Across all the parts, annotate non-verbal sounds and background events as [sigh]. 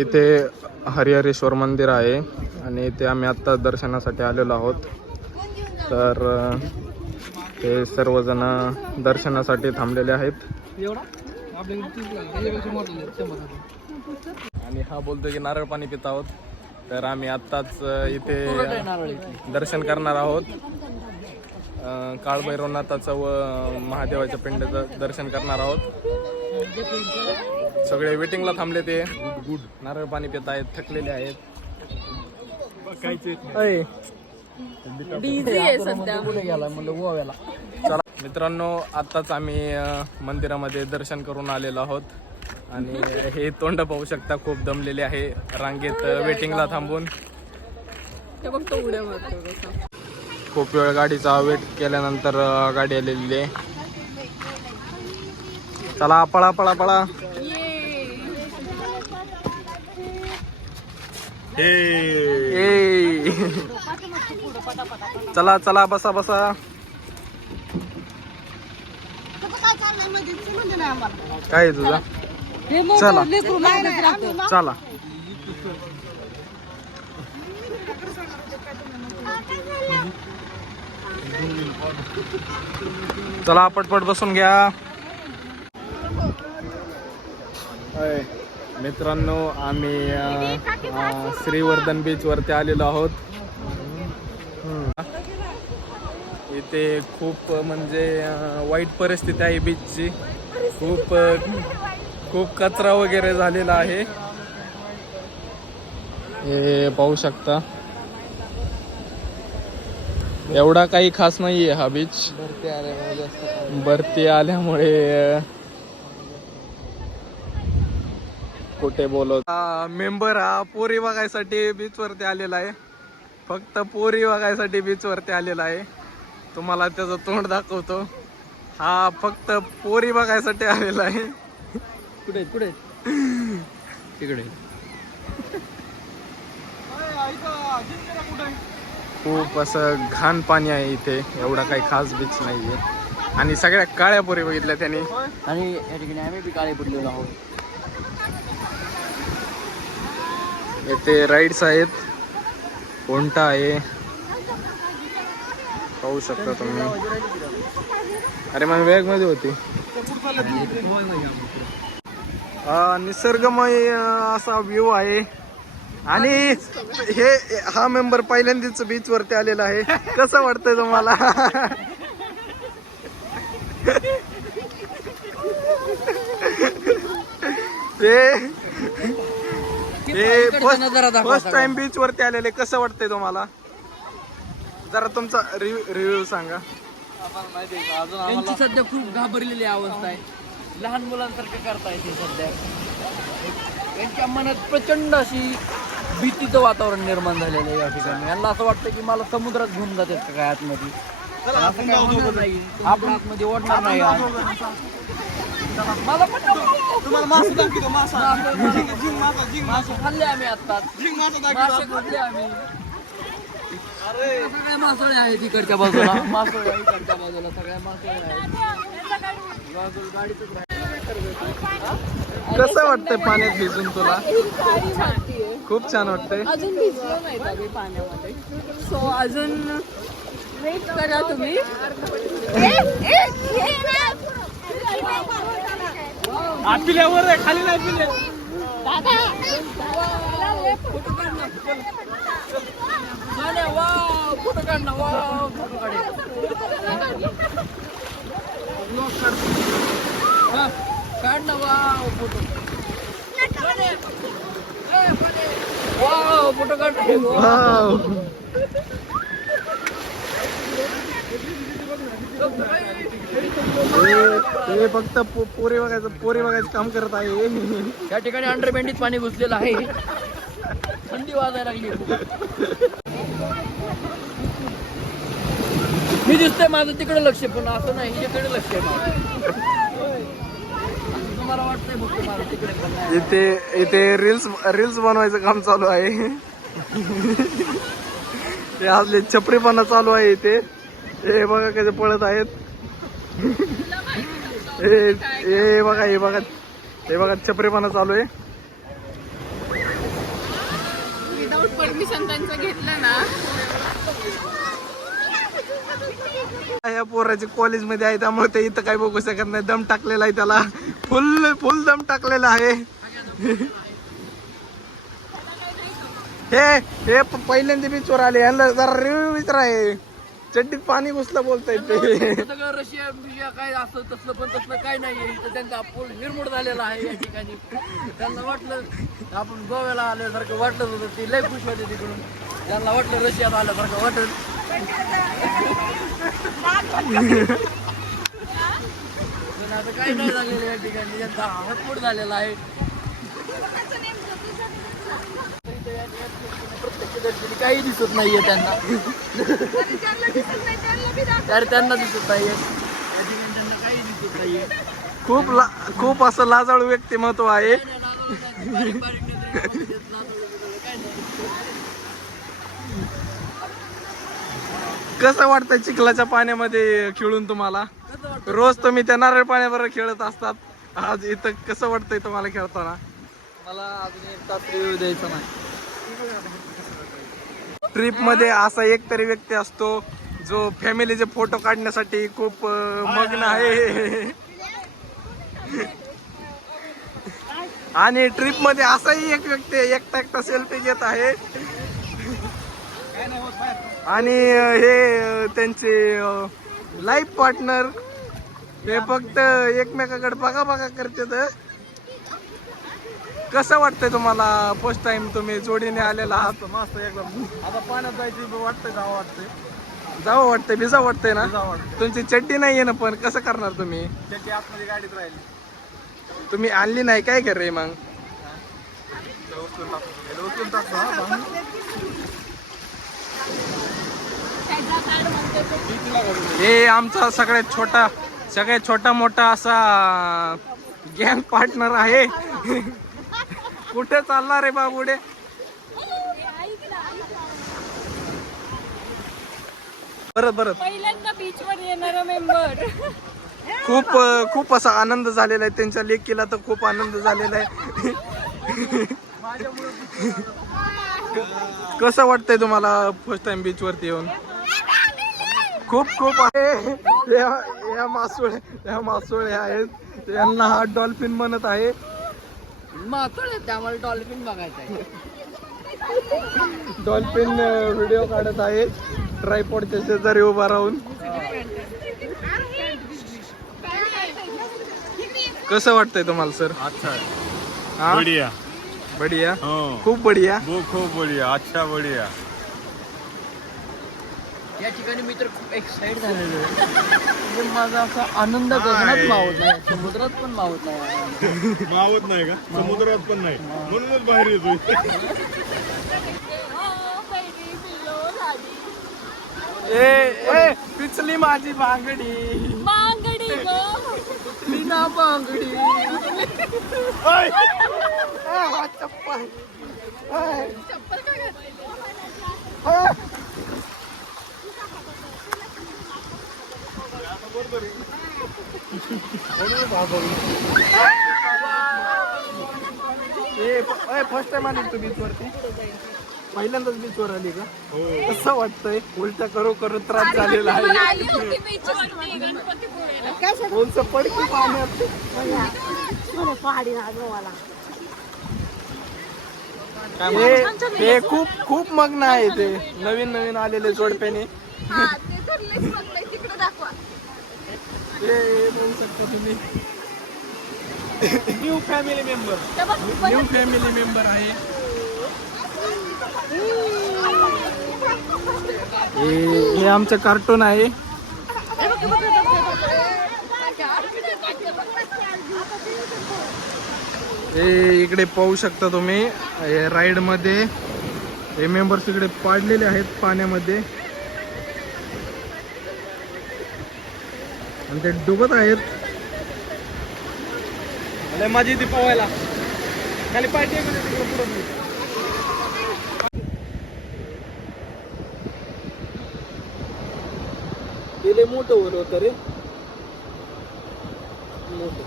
इथे हरिहरेश्वर मंदिर आहे आणि इथे आम्ही आत्ता दर्शनासाठी आलेलो आहोत. तर हे सर्वजण दर्शनासाठी थांबलेले आहेत. आणि हा बोलतो की नारळ पाणी पित आहोत. तर आम्ही आत्ताच इथे दर्शन करणार आहोत. काळभैरवनाथाचं व महादेवाच्या पिंडाचं दर्शन करणार आहोत. सगळे वेटिंगला थांबले ते. गुड नारळ पाणी पित आहेत थकलेले आहेत. चला. मित्रांनो आत्ताच आम्ही मंदिरामध्ये दर्शन करून आलेलो आहोत. आणि हे तोंड पाहू शकता खूप दमलेले आहे. रांगेत वेटिंगला थांबून. खूप वेळ गाडीचा वेट केल्यानंतर गाडी आलेली आहे. चला पळा पळा पळा. चला चला बसा बसा. काय आहे तुझा? चला. चला. चला पटपट बसून घ्या. मित्रांनो आम्ही श्रीवर्धन बीच वरती आलेलो आहोत. इथे खूप म्हणजे वाईट परिस्थिती आहे बीचची खूप खूप कचरा वगैरे झालेला आहे. हे पाहू शकता. एवढा काही खास नाहीये हा बीच भरती आल्यामुळे कुठे बोलत? मेंबर हा पोरी बघायसाठी बीच वरती आलेला आहे. फक्त पोरी बघायसाठी बीच वरती आलेला आहे. तुम्हाला त्याचं तोंड दाखवतो. हा फक्त पोरी बघायसाठी आलेला आहे. कुठे कुठे? तिकडे. खूप असं घाण पाणी आहे इथे. एवढा काही खास बीच नाहीये. आणि सगळ्या काळ्या पोरी बघितल्या त्यांनी. आणि या ठिकाणी आम्ही बी काळे पडलेलो आहोत. इथे राईड्स आहेत. कोणता आहे? पाहू शकता तुम्ही. अरे मग बॅगमध्ये होती. निसर्गमय असा व्ह्यू आहे. आणि हे हा मेंबर पहिल्यांदाच बीच वरती आलेला आहे. कसं वाटतंय तुम्हाला? [laughs] ते हे फर्स्ट टाइम बीच वरती आलेले कसं वाटतंय तुम्हाला? जरा तुमचा रिव्ह्यू सांगा. त्यांची सध्या खूप घाबरलेली अवस्था आहे. लहान मुलांसारखं करता येते सध्या. त्यांच्या मनात प्रचंड अशी भीतीचं वातावरण निर्माण झालेलं आहे या ठिकाणी. यांना असं वाटतं की मला समुद्रात घेऊन जातात का काय आतमध्ये. आपण आतमध्ये ओढणार नाही. मला पण. तुम्हाला मासा दाखवतो मासा मासे- झिंग मासा झिंग मासे खाल्ले आम्ही आत्ताच झिंग मासा मासे दाखवतो खाल्ले आम्ही सगळ्या मासोळ्या आहेत इकडच्या बाजूला मासोळ्या इकडच्या बाजूला सगळ्या मासोळ्या आहेत बाजूला गाडीतच राहायचं. कसं वाटतंय पाण्यात भिजून तुला खूप छान वाटतंय अजून भिजलो नाही आम्ही पाण्यामध्ये सो अजून वेट करा तुम्ही पिल्यावर आहे, खाली नाही पिले. फोटो काढ ना, वाव, फोटो काढ. काढ ना, वाव, फोटो. काढ ना. वाव. हे हे फक्त पो- पोरी बघायचं पोरी बघायचं काम करत आहे. या ठिकाणी अंडरबँडीत पाणी घुसलेलं आहे. थंडी वाजायला लागली. मी दिसतंय माझं तिकडे लक्ष पण असं नाही हिच्याकडे लक्ष आहे माझं. असं तुम्हाला वाटतंय फक्त माझं तिकडे पण नाही इथे इथे रील्स रील्स बनवायचं काम चालू आहे. ते आपले छपरीपणा चालू आहे इथे. हे बघा कसे पळत आहेत. हे बघा हे बघा. हे बघा छपरीपणा चालू आहे. परमिशन त्यांचं घेतलं ना. या पोराचे कॉलेजमध्ये आहे त्यामुळे ते इथं काही बघू शकत नाही. दम टाकलेला आहे त्याला. फुल फुल दम टाकलेला आहे. हे हे पहिल्यांदा बीचवर आले. यांना जरा रिव्ह्यू विचार आहे चड्डीत पाणी घुसलं बोलतायत ते. सगळं रशिया बिशिया काय असं तसलं पण तसलं काय नाहीये इथं त्यांचा पूल निर्मूळ झालेला आहे या ठिकाणी. त्यांना वाटलं आपण गोव्याला आल्यासारखं वाटलं होतं ते लय खुश होते तिकडून. त्यांना वाटलं रशियात आल्यासारखं वाटत पण आता काही नाही झालेलं या ठिकाणी. त्यांचा हटपूट झालेला आहे प्रत्यक्ष दर्शनी काही दिसत नाहीये त्यांना. तर त्यांना दिसत नाहीये. त्यांना काही दिसत नाहीये खूप ला खूप असं लाजाळू व्यक्तिमत्व आहे. कसं वाटतं चिखलाच्या पाण्यामध्ये खेळून तुम्हाला? रोज तुम्ही त्या नारळ पाण्याबरोबर खेळत असतात. आज इथं कसं वाटतंय तुम्हाला खेळताना? मला अजून एक तास रिव्ह्यू द्यायचा नाही. ट्रिपमध्ये असा एक तरी व्यक्ती असतो जो फॅमिलीचे फोटो काढण्यासाठी खूप मग्न आहे. आणि ट्रिपमध्ये असाही एक व्यक्ती एकटा एकटा सेल्फी घेत आहे. आणि हे त्यांचे लाईफ पार्टनर हे फक्त एकमेकाकडे बघा बघा करतात. कसं वाटतंय तुम्हाला? फर्स्ट टाइम तुम्ही जोडीने आलेला आहात. मस्त एकदम. आता पाण्यात जायची वाटतंय जावं वाटतंय. जावं वाटतंय भिजा वाटतंय ना? जावं वाटतंय. तुमची चड्डी नाहीये ना पण कसं करणार तुम्ही? त्याची आतमध्ये गाडीत राहिली. तुम्ही आणली नाही काय कर रे मग? उचलून टाकतो उचलून टाकतो हा बांधून. हे आमचा सगळ्यात छोटा सगळ्यात छोटा मोठा असा गँग पार्टनर आहे. कुठे चालला रे बाबुडे? परत परत पहिल्यांदा बीच वर येणारा मेंबर खूप खूप असा आनंद झालेला आहे. त्यांच्या लेकीला तर खूप आनंद झालेला आहे. कसं वाटतंय तुम्हाला फर्स्ट टाइम बीच वरती येऊन? खूप खूप आहे या या मासोळे या मासोळे आहेत. यांना हा डॉल्फिन म्हणत आहे. मातळ आहे त्यामुळे डॉल्फिन बघायचं आहे. डॉल्फिन व्हिडिओ काढत आहे ट्रायपॉडच्या शेजारी उभा राहून. कसं वाटतंय तुम्हाला सर? अच्छा. है? हा बढ़िया. बढिया? हाँ. खूप बढिया? वो खूब बढ़िया. अच्छा बढ़िया. या ठिकाणी मी तर खूप एक्साइट झालेलो आहे. म्हणजे माझा असा आनंद गगनात मावत नाही समुद्रात पण मावत नाही. मावत नाही का? समुद्रात पण नाही. म्हणूनच बाहेर येतोय. ए ए पिचली माझी बांगडी. बांगडी ग. बिना बांगडी. ओय! आ, हा चप्पल. ओय! चप्पल का घातली! ए फर्स्ट टाइम आली तू बीच वरती? पहिल्यांदाच बीच वर आली का? कसं वाटतंय? उलटा करू करू त्रास झालेला आहे. कोणचं पडकी पाण्यात. हे हे खूप खूप मग्न आहे ते. नवीन नवीन आलेले जोडप्याने हा ते तर लईच बघलंय तिकडे दाखवा हे बघू शकता तुम्ही. New family member new family member आहे. हे हे आमचं कार्टून आहे. हे इकडे पाहू शकता तुम्ही. हे राईडमध्ये हे मेंबर्स इकडे पाडलेले आहेत पाण्यामध्ये. आणि ते डुबत आहेत. माझी ती पोहायला. खाली पाहिजे गेले मोठं वर होत रे. मोठं.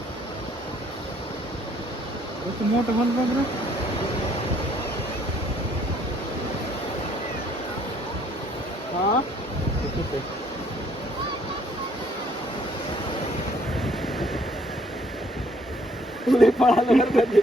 मोठं होल बघ रे. हा? होते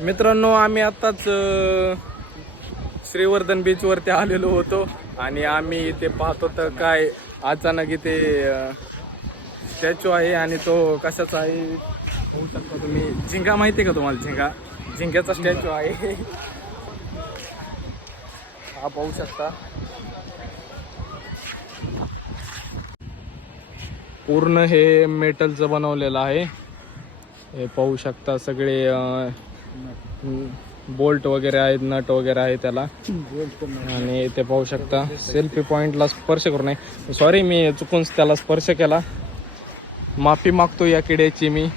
मित्रांनो आम्ही आताच श्रीवर्धन बीच वरती आलेलो होतो आणि आम्ही इथे पाहतो तर काय अचानक इथे स्टॅच्यू आहे आणि तो कशाचा आहे? होऊ शकता तुम्ही. झिंगा माहिती आहे का तुम्हाला? झिंगा. झिंग्याचा स्टॅच्यू आहे. हा पाहू शकता. पूर्ण हे मेटलचं बनवलेलं आहे. हे पाहू शकता सगळे बोल्ट वगैरे आहेत नट वगैरे आहे त्याला. आणि ते पाहू शकता. सेल्फी पॉइंटला स्पर्श करू नये. सॉरी मी चुकून त्याला स्पर्श केला. माफी मागतो या किड्याची मी.